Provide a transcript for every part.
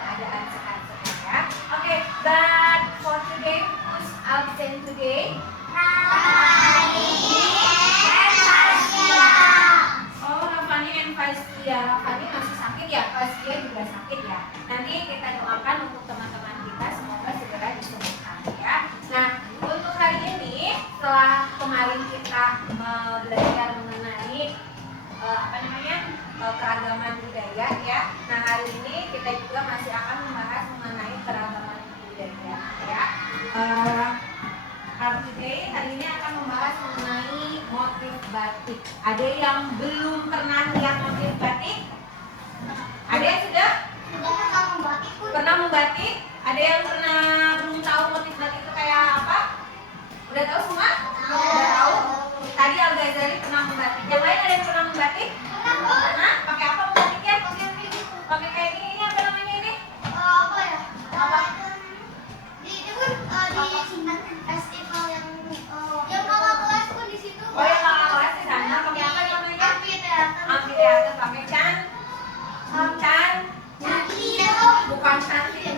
keadaan sehat-sehat ya. Oke, but for today, who's absent today? Oh, Rafani and Fastia. Rafani masih sakit ya, Fastia juga sakit ya. Nanti kita doakan untuk teman-teman kita semoga segera disembuhkan ya. Nah, untuk hari ini setelah kemarin kita belajar mengenai keragaman budaya ya. Nah, hari ini kita juga masih akan membahas mengenai keragaman budaya ya. Hari ini akan membahas mengenai motif batik. Ada yang belum pernah lihat motif batik? Ada yang sudah? Pernah membatik? Ada yang pernah belum tahu motif batik itu kayak apa? Udah tahu semua? Udah tahu? Tadi Al-Ghazali pernah membatik. Yang lain ada yang pernah membatik? Pernah? Pakai apa membatiknya? Pakai kayak gini, ini apa namanya ini? Apa? Festival yang kakak kelas pun di situ. Oh ya, kakak kelas di sana. Pakai apa namanya? Amfiteater. Pakai bukan cantik,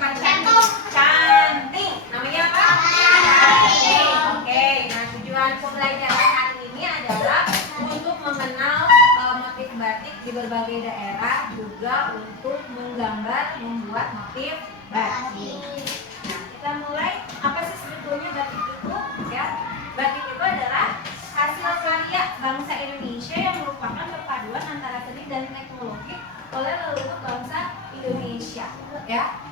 cantik. Namanya apa? Cantik. Oke. Nah, tujuan pembelajaran hari ini adalah untuk mengenal motif batik di berbagai daerah, juga untuk membuat motif batik. Nah, kita mulai. Apa sih sebetulnya batik itu? Ya, batik itu adalah hasil karya bangsa Indonesia yang merupakan perpaduan antara seni dan teknologi oleh leluhur bangsa Indonesia. Ya.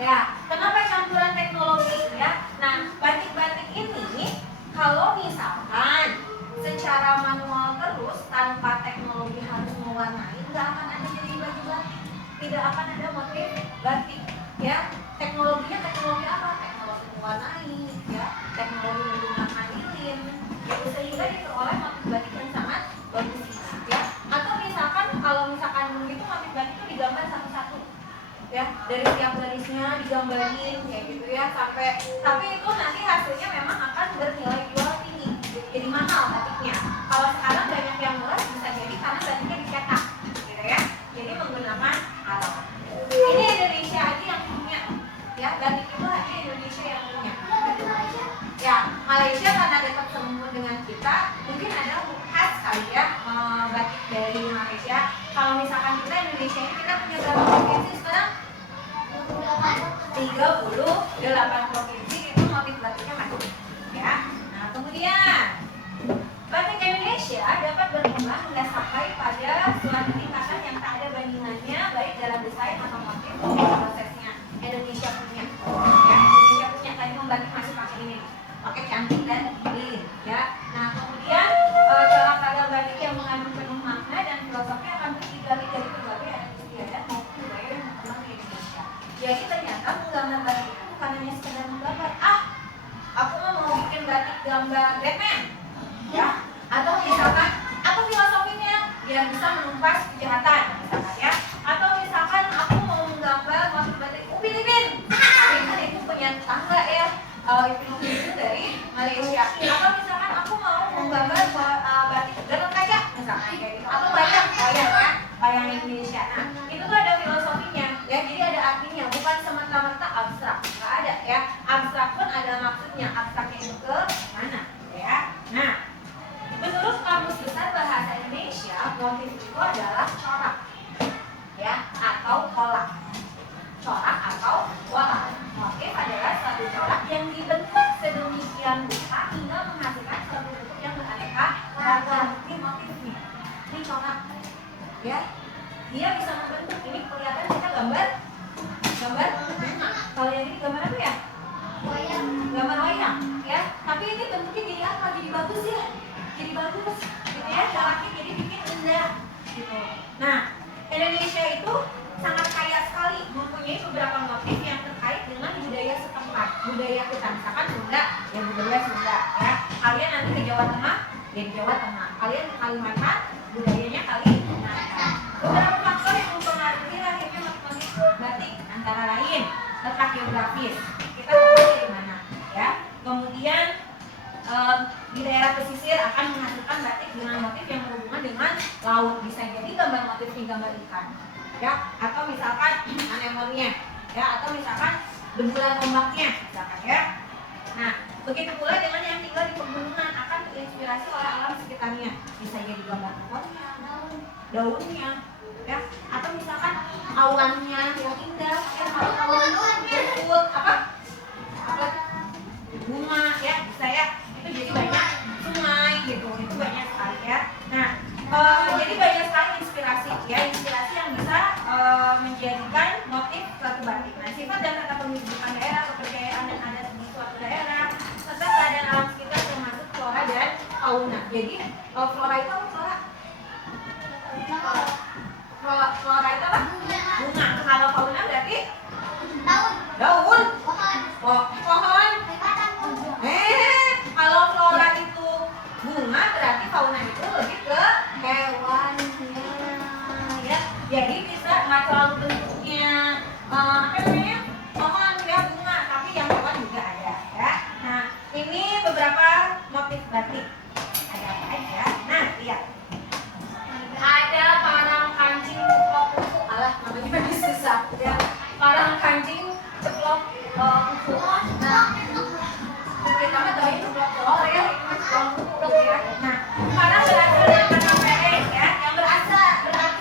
Ya, kenapa campuran teknologi ya? Nah, batik-batik ini kalau misalkan secara manual terus tanpa teknologi harus mewarnai, nggak akan ada jadi baju batik, tidak akan ada motif batik. Ya, teknologinya teknologi apa? Teknologi mewarnai, ya, teknologi menggunakan lilin, gitu, sehingga diperoleh motif batik yang sangat bagus, ya. Atau misalkan kalau misalkan begitu motif batik itu digambar satu-satu, ya, dari setiap garisnya digambarin kayak gitu ya, tapi itu nanti hasilnya memang akan bernilai jual tinggi, jadi mahal batiknya. Kalau sekarang banyak yang murah bisa jadi karena batiknya dicetak, gitu ya, jadi menggunakan alat. Ini Indonesia aja yang punya, ya, batik itu hanya Indonesia yang punya. Ya, Malaysia karena dekat semua dengan kita, mungkin ada khas kali ya batik dari Malaysia. Kalau misalkan kita Indonesia ini kita punya berapa provinsi sekarang? 38 provinsi itu motif batiknya masih. Ya. Nah, kemudian batik Indonesia dapat berkembang hingga sampai pada suatu tingkatan yang tak ada bandingannya baik dalam desain atau motif maupun prosesnya. Indonesia punya. Ya, Indonesia punya tadi membatik masih pakai ini. Pakai cantik dan lilin, ya. Nah, kemudian cara keragam batik yang mengandung penuh makna dan filosofi akan digali dari berbagai adat istiadat maupun budaya yang berkembang di Indonesia. Jadi ternyata menggambar batik itu bukan hanya sekedar menggambar. Aku mau bikin batik gambar Batman, ya. Atau misalkan apa filosofinya biar bisa menumpas kejahatan, misalkan ya. Atau misalkan aku mau menggambar motif batik Upin Ipin. Itu punya tetangga ya. Upin itu dari Malaysia. Atau misalkan aku mau menggambar batik Gatot Kaca, misalkan kayak gitu. Atau bayang Indonesia. Nah, itu tuh ada filosofinya, ya. Jadi ada artinya, bukan semata-mata abstrak. Nggak ada ya. Abstrak pun ada maksudnya. Abstraknya itu ke mana, ya. Nah, menurut Kamus Besar Bahasa Indonesia, motif itu adalah corak, ya, atau pola. Corak atau pola. Motif adalah satu corak yang dibentuk sedemikian rupa hingga menghasilkan suatu bentuk yang beraneka ragam. Ini motifnya, ini corak, ya. Dia bisa membentuk. Ini kelihatan kita gambar. Kalau yang ini gambar apa ya? Gambar wayang, ya. Tapi ini bentuknya jadi apa? Jadi bagus ya. Jadi bagus, gitu ya. Coraknya jadi bikin indah, gitu. Nah, Indonesia itu sangat kaya sekali, mempunyai beberapa motif yang terkait dengan budaya setempat, budaya kita. Misalkan Sunda, ya budaya Sunda, ya. Kalian nanti ke Jawa Tengah, ya di Jawa Tengah. Kalian ke Kalimantan, budayanya Kalimantan. Beberapa faktor yang mempengaruhi lahirnya motif batik antara lain letak geografis, kita tempatnya di mana, ya. Kemudian di daerah pesisir akan menghasilkan batik dengan motif yang berhubungan dengan laut, bisa jadi gambar motifnya gambar ikan, ya, atau misalkan anemonnya, ya, atau misalkan deburan ombaknya, misalkan ya. Nah, begitu pula dengan yang tinggal di pegunungan akan terinspirasi oleh alam sekitarnya, bisa jadi gambar pohonnya, daunnya, ya, atau misalkan awannya yang indah, ya, kalau awan betul apa bunga, ya, bisa ya, itu jadi banyak sungai gitu, itu banyak sekali ya. Nah, jadi banyak sekali inspirasi ya, inspirasi yang bisa menjadikan motif suatu batik. Nah, sifat dan tata penghidupkan daerah, kepercayaan dan adat di suatu daerah, serta keadaan alam sekitar termasuk flora dan fauna. Jadi flora itu apa flora? Flora itu apa? Bunga. Kalau fauna berarti daun. Oh, pohon. Kalau flora itu bunga, berarti fauna itu lebih ke hewannya, ya. Jadi bisa nggak selalu bentuknya apa namanya pohon ya bunga, tapi yang hewan juga ada, ya. Nah, ini beberapa motif batik. Ada apa aja? Nah, lihat. Ada parang kancing ceplok kuku, alah namanya lebih susah, ya. Parang kancing ceplok kuku. Nah, kita mah tahu itu ceplok telur ya, ceplok kuku ya. Nah, parang berasal dari kata lereng ya, yang berarti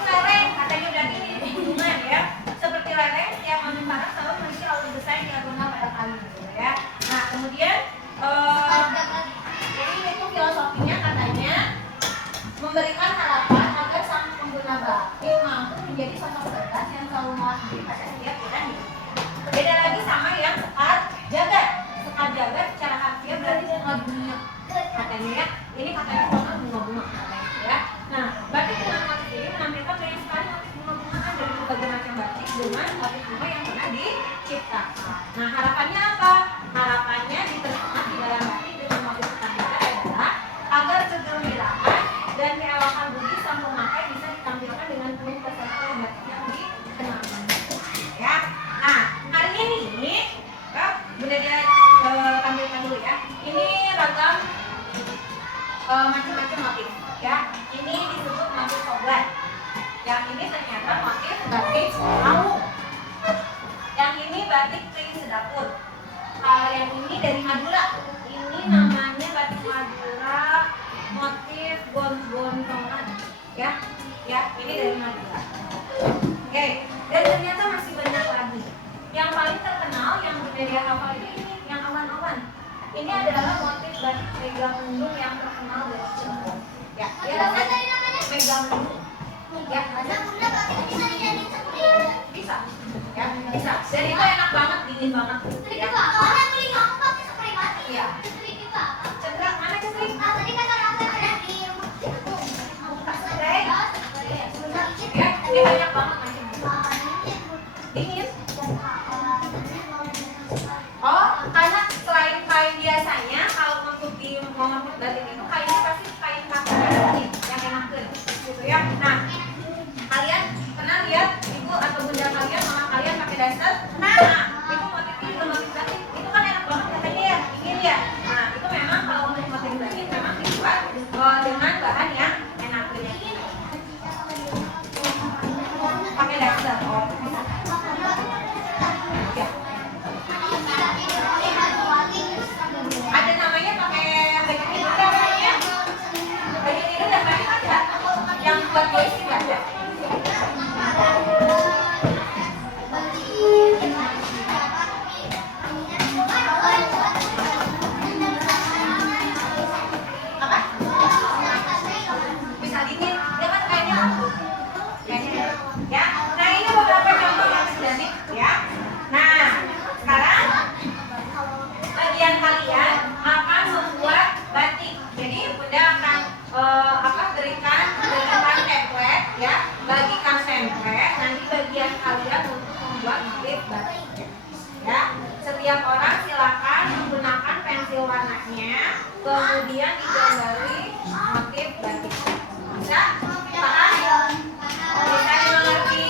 lereng, katanya berarti ini hubungan ya. Seperti lereng, setiap motif parang selalu memiliki laut besar yang diagonal pada kayu gitu ya. Nah, kemudian jadi itu filosofinya katanya memberikan harapan agar sang pengguna batik mampu menjadi sosok cerdas yang selalu mewakili pada setiap bidang hidup. Beda lagi sama yang sekat jagat. Sekat jagat secara harfiah berarti bunga dunia. Katanya ya, ini katanya soal bunga-bunga katanya ya. Nah, batik dengan motif ini menampilkan banyak sekali motif bunga-bungaan dari berbagai macam batik dengan motif bunga yang pernah diciptakan. Nah, harapannya apa? Harapannya diterima di dalam batik dengan motif sekat jagat adalah agar kegembiraan dan keelokan budi sang pemakai bisa ditampilkan dengan penuh kesatuan batik yang dikenalkan, ya. Nah, hari ini Bunda dia tampilkan dulu ya. Ini ragam macam-macam motif, ya. Ini disebut motif sobat. Yang ini ternyata motif batik lawu. Yang ini batik pring sedapur. Kalau yang ini dari Madura. Ini namanya batik Madura, motif gontongan, ya. Ya, ini dari Madura. Oke, dan ternyata masih banyak lagi. Yang paling terkenal yang berbeda hafal ini yang awan-awan. Ini adalah motif batik Megamendung yang terkenal dari Cirebon. Ya, dia namanya Megamendung. Ya, bisa. Ya, bisa. Dan itu enak banget, dingin banget. Ya. Iya. Cendrak mana cendrik? Ya, ini banyak banget macamnya. Dingin. Oh, karena selain kain biasanya, kalau untuk di motif batik itu kainnya pasti kain pakai yang enakan, gitu ya. Nah, kalian pernah lihat ibu atau bunda kalian, mama kalian pakai daster? Nah, itu motifnya juga motif batik. Itu kan enak banget katanya ya, dingin ya. Nah, itu memang kalau untuk motif batik memang dibuat dengan bahan yang enakan. Pakai daster. Oh, bisa. Ya. Ada namanya pakai baju tidur namanya. Baju tidur dan baju ada. Yang buat boys juga ada. Apa? Bisa dingin. Dia kan kayaknya empuk. Ya. Nah, ini beberapa contoh motif batik ya. Nah, sekarang bagian kalian akan membuat batik. Jadi Bunda akan berikan template ya, bagikan template. Nanti bagian kalian untuk membuat motif batik. Ya, setiap orang silakan menggunakan pensil warnanya, kemudian digambari motif batik. Bisa? Paham? Bisa dimengerti?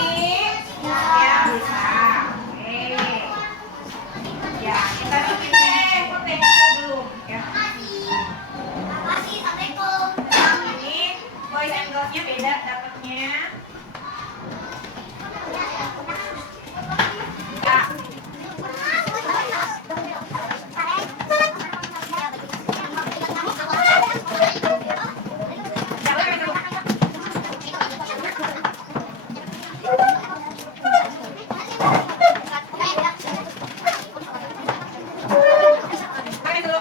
Ya, bisa. Oke. Ya, kita bikin foto dulu ya. Ini boys and girls-nya beda. Pakai dulu.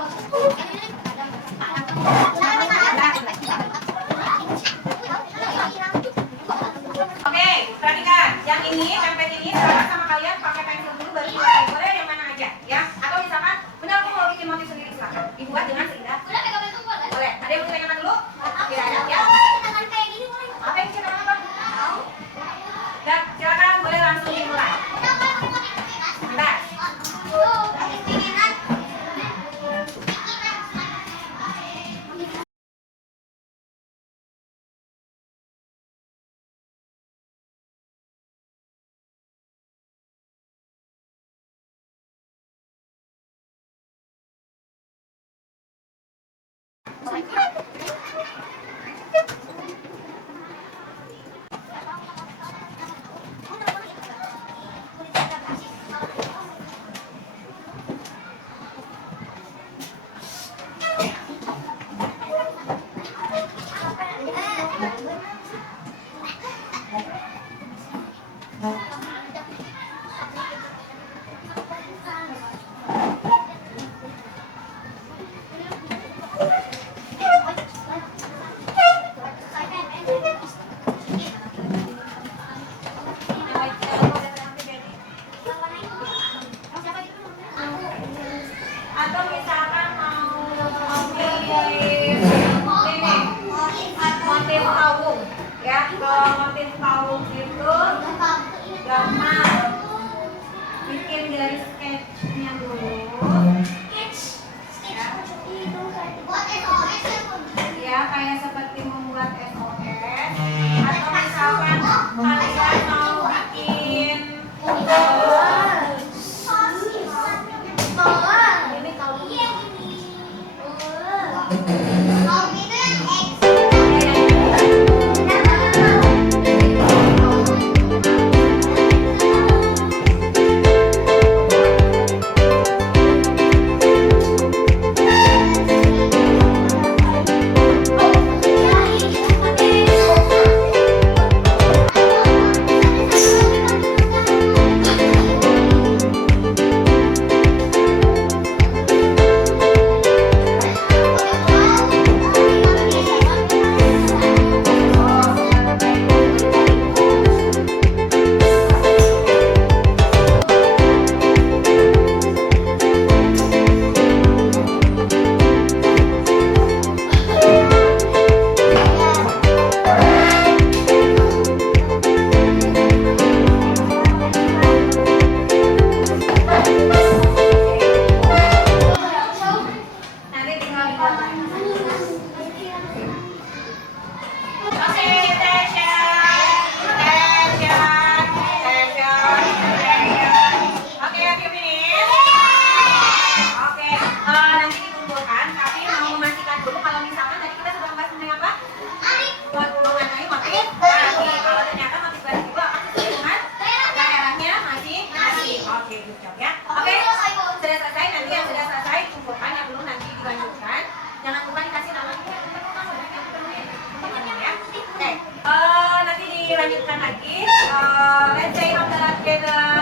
Oke, perhatikan. Yang ini, template ini, sekarang sama kalian pakai pensil dulu baru diwarnai. Boleh yang mana aja, ya? Atau misalkan, benar aku mau bikin motif sendiri, silakan. Dibuat dengan seindah. Boleh. Ada yang mau ditanyakan dulu? Tidak ada, ya? Apa yang kita apa? Dan silakan boleh langsung dimulai. Bentar. Atau misalkan mau pilih ini motif pawung, ya. Kalau motif pawung itu gampang, bikin dari sketchnya dulu, ya kayak seperti membuat SOS. Atau misalkan kalian mau bikin ini kalau nanti tinggal dibuat. Oke, Oke, a few minutes. Oke, nanti dikumpulkan, tapi mau memastikan dulu kalau misalkan tadi kita sudah membahas mengenai apa? Mengenai motif. Nanti kalau ternyata motif baru itu akan sesuai dengan daerahnya masih. Oke, good job ya. Oke, sudah selesai. Nanti yang sudah selesai kumpulkan, yang belum nanti dilanjutkan. Jangan lupa dikasih namanya. Ya. Oke, nanti dilanjutkan lagi. Let's say on the together.